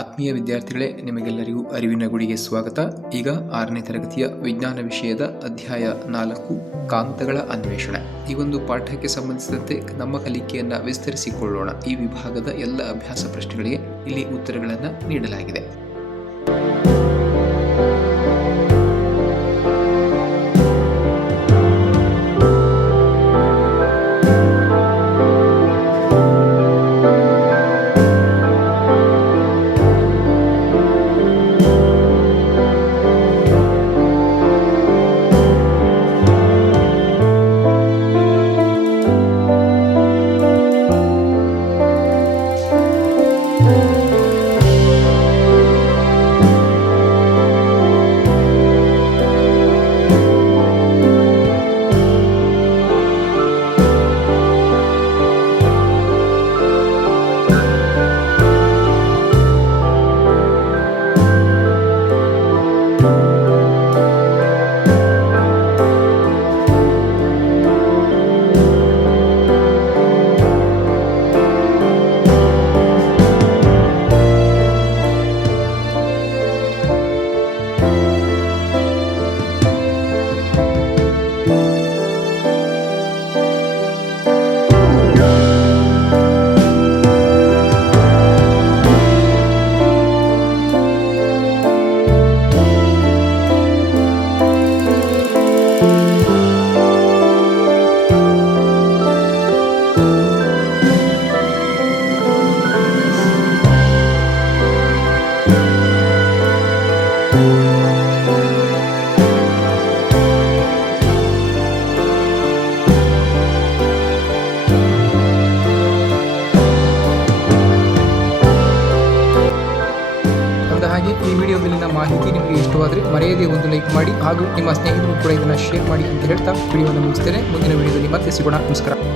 ಆತ್ಮೀಯ ವಿದ್ಯಾರ್ಥಿಗಳೇ, ನಿಮಗೆಲ್ಲರಿಗೂ ಅರಿವಿನ ಗುಡಿಗೆ ಸ್ವಾಗತ. ಈಗ 6ನೇ ತರಗತಿಯ ವಿಜ್ಞಾನ ವಿಷಯದ ಅಧ್ಯಾಯ 4 ಕಾಂತಗಳ ಅನ್ವೇಷಣೆ. ಈ ಒಂದು ಪಾಠಕ್ಕೆ ಸಂಬಂಧಿಸಿದಂತೆ ನಮ್ಮ ಕಲಿಕೆಯನ್ನು ವಿಸ್ತರಿಸಿಕೊಳ್ಳೋಣ. ಈ ವಿಭಾಗದ ಎಲ್ಲ ಅಭ್ಯಾಸ ಪ್ರಶ್ನೆಗಳಿಗೆ ಇಲ್ಲಿ ಉತ್ತರಗಳನ್ನು ನೀಡಲಾಗಿದೆ. ಹಾಗೆ ಈ ವಿಡಿಯೋ ಮೇಲಿನ ಮಾಹಿತಿ ನಿಮಗೆ ಇಷ್ಟವಾದರೆ ಮರೆಯದೇ ಒಂದು ಲೈಕ್ ಮಾಡಿ ಹಾಗೂ ನಿಮ್ಮ ಸ್ನೇಹಿತರು ಕೂಡ ಇದನ್ನು ಶೇರ್ ಮಾಡಿ ಅಂತ ಹೇಳ್ತಾ ವಿಡಿಯೋವನ್ನು ಮುಗಿಸ್ತೇನೆ. ಮುಂದಿನ ವಿಡಿಯೋದಲ್ಲಿ ಮತ್ತೆ ಸಿಗೋಣ. ನಮಸ್ಕಾರ.